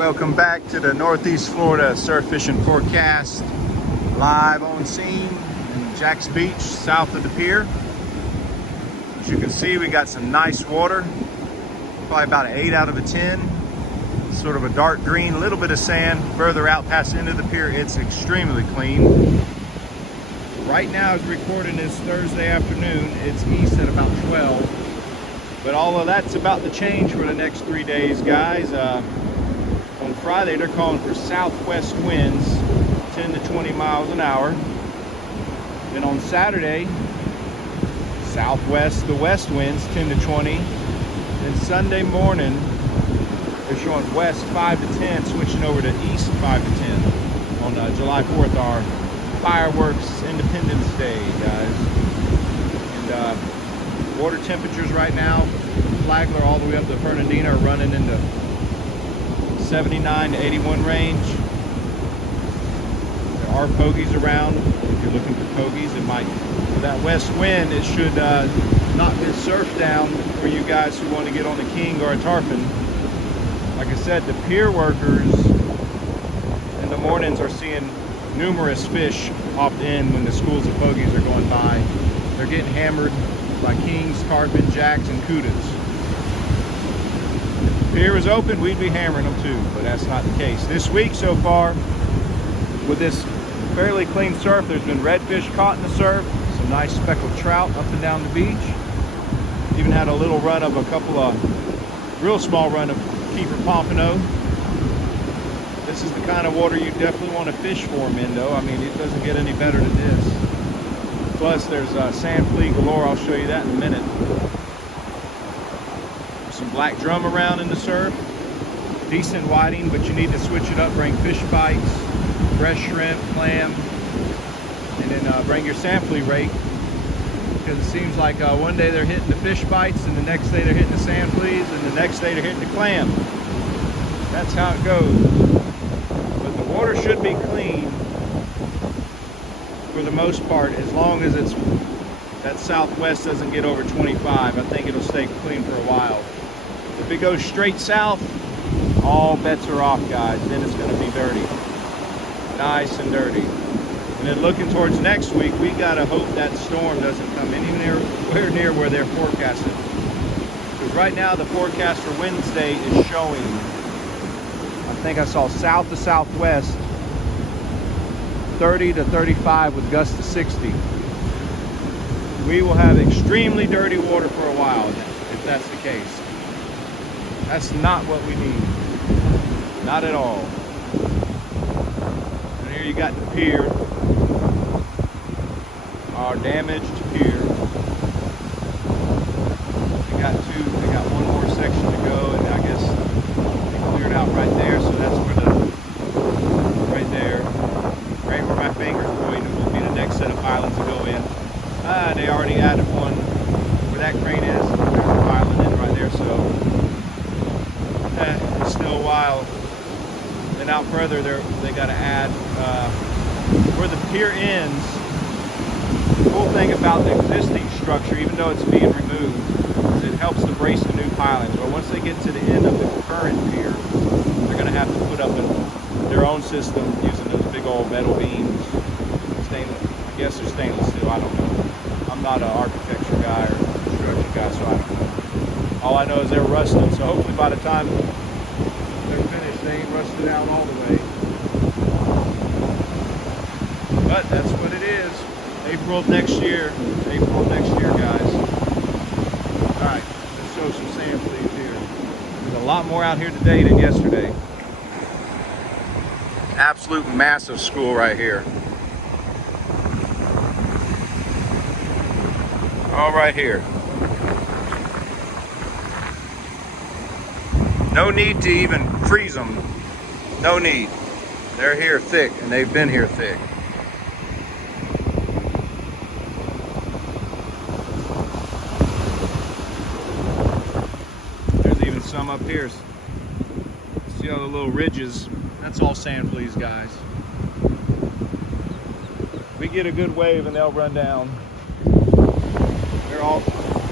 Welcome back to the Northeast Florida surf fishing forecast. Live on scene in Jack's Beach, south of the pier. As you can see, we got some nice water. Probably about an 8 out of a 10. Sort of a dark green, a little bit of sand. Further out past the end of the pier, it's extremely clean. Right now, as recording this Thursday afternoon, it's east at about 12. But all of that's about to change for the next 3 days, guys. On Friday, they're calling for southwest winds, 10 to 20 miles an hour. Then on Saturday, southwest to west winds, 10 to 20. Then Sunday morning, they're showing west 5 to 10, switching over to east 5 to 10 on July 4th, our fireworks Independence Day, guys. And water temperatures right now, Flagler all the way up to Fernandina, are running into 79 to 81 range. There are pogies around. If you're looking for pogies, it might, with that west wind, it should knock this surf down for you guys who want to get on the king or a tarpon. Like I said, the pier workers in the mornings are seeing numerous fish opt in when the schools of pogies are going by. They're getting hammered by kings, tarpon, jacks, and kudas. If the pier was open, we'd be hammering them too, but that's not the case. This week so far, with this fairly clean surf, there's been redfish caught in the surf, some nice speckled trout up and down the beach. Even had a little run of a couple of, real small run of keeper pompano. This is the kind of water you definitely want to fish for them in, though. I mean, it doesn't get any better than this. Plus, there's sand flea galore. I'll show you that in a minute. Some black drum around in the surf. Decent whiting, but you need to switch it up. Bring fish bites, fresh shrimp, clam, and then bring your sand flea rake. Because it seems like one day they're hitting the fish bites, and the next day they're hitting the sand fleas, and the next day they're hitting the clam. That's how it goes. But the water should be clean for the most part, as long as it's that southwest doesn't get over 25. I think it'll stay clean for a while. If it goes straight south, all bets are off, guys. Then it's going to be dirty, nice and dirty. And then looking towards next week, we gotta hope that storm doesn't come anywhere near where they're forecasting. Because right now the forecast for Wednesday is showing, I think I saw south to southwest, 30 to 35 with gusts to 60. We will have extremely dirty water for a while if that's the case. That's not what we need. Not at all. And here you got the pier. Our damaged pier. They got one more section to go, and I guess they cleared out right there, so that's where right there, right where my finger's pointing, will be the next set of islands to go in. They already added one where that crane is. There's an island in right there, so it's still a while. Then out further, they got to add where the pier ends. The cool thing about the existing structure, even though it's being removed, is it helps to brace the new pilings. But once they get to the end of the current pier, they're going to have to put up their own system using those big old metal beams. Stainless, I guess they're stainless steel, I don't know. I'm not an architecture guy or construction guy, so I don't know. All I know is they're rusted, so hopefully by the time they're finished, they ain't rusted out all the way. But that's what it is. April of next year. April of next year, guys. Alright, let's show some sand fleas here. There's a lot more out here today than yesterday. Absolute massive school right here. All right here. No need to even freeze them. No need. They're here thick, and they've been here thick. Some up here. See all the little ridges? That's all sand fleas, guys. We get a good wave and they'll run down.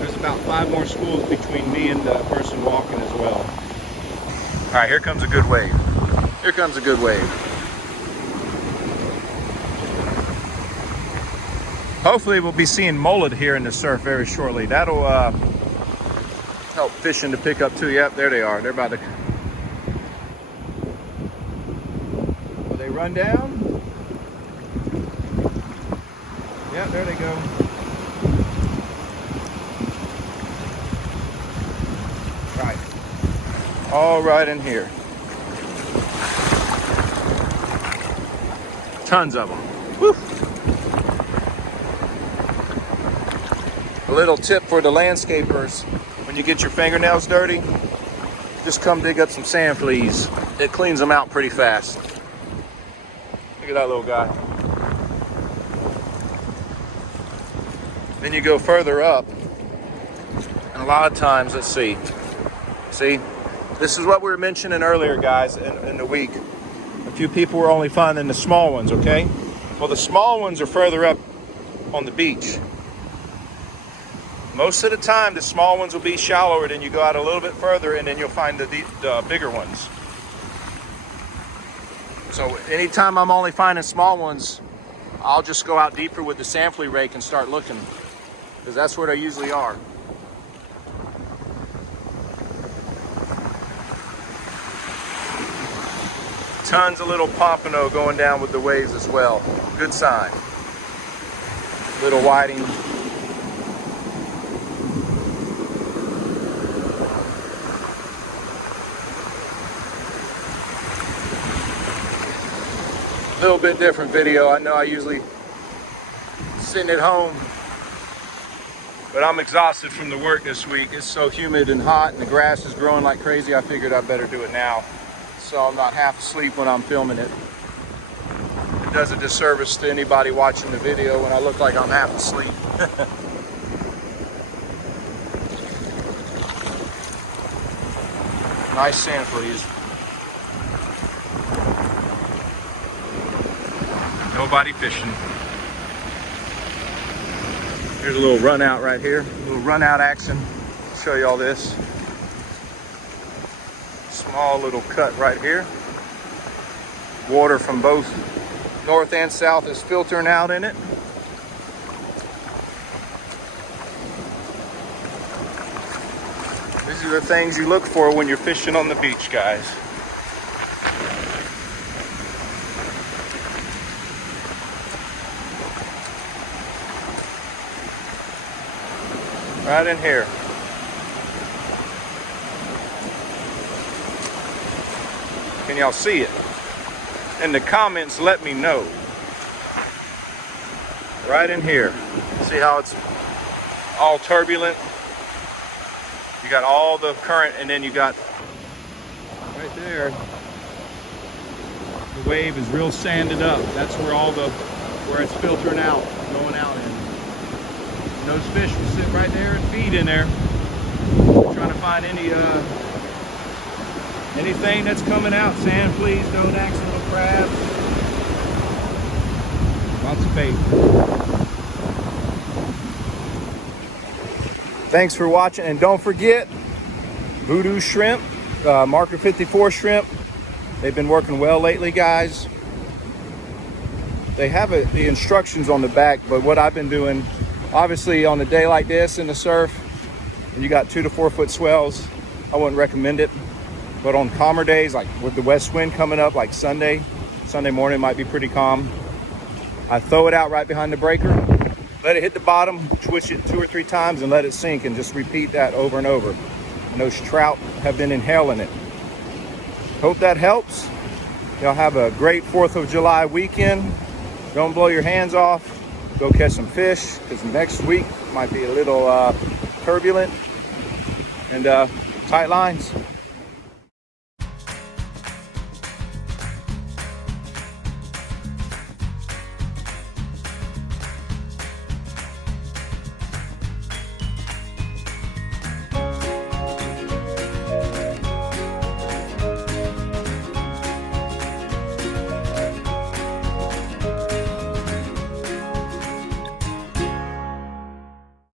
There's about 5 more schools between me and the person walking as well. All right, here comes a good wave. Here comes a good wave. Hopefully we'll be seeing mullet here in the surf very shortly. That'll help fishing to pick up too. Yep, there they are. They're about to... Will they run down? Yep, there they go. Right. All right in here. Tons of them. Woo. A little tip for the landscapers: when you get your fingernails dirty, just come dig up some sand fleas. It cleans them out pretty fast. Look at that little guy. Then you go further up, and a lot of times, let's see, this is what we were mentioning earlier, guys, in the week. A few people were only finding the small ones, okay? Well, the small ones are further up on the beach. Most of the time, the small ones will be shallower, then you go out a little bit further, and then you'll find the bigger ones. So anytime I'm only finding small ones, I'll just go out deeper with the sand flea rake and start looking, because that's where they usually are. Tons of little pompano going down with the waves as well. Good sign. Little whiting. A little bit different video. I know I usually sitting at home, but I'm exhausted from the work this week. It's so humid and hot, and the grass is growing like crazy. I figured I better do it now, so I'm not half asleep when I'm filming it. It does a disservice to anybody watching the video when I look like I'm half asleep. Nice sand fleas. Nobody fishing. Here's a little run out right here. A little run out action. I'll show you all this. Small little cut right here. Water from both north and south is filtering out in it. These are the things you look for when you're fishing on the beach, guys. Right in here. Can y'all see it? In the comments, let me know. Right in here. See how it's all turbulent? You got all the current, and then you got right there. The wave is real sanded up. That's where where it's filtering out, going out in. And those fish will sit right there and feed in there. We're trying to find anything that's coming out. Sand fleas, dodax, little crabs. Lots of bait. Thanks for watching, and don't forget Voodoo Shrimp, Marker 54 shrimp. They've been working well lately, guys. They have the instructions on the back, but what I've been doing, obviously on a day like this in the surf, and you got 2 to 4 foot swells, I wouldn't recommend it. But on calmer days, like with the west wind coming up, like Sunday morning might be pretty calm. I throw it out right behind the breaker, let it hit the bottom, twitch it 2 or 3 times and let it sink, and just repeat that over and over. And those trout have been inhaling it. Hope that helps. Y'all have a great 4th of July weekend. Don't blow your hands off. Go catch some fish, because next week might be a little turbulent. And tight lines.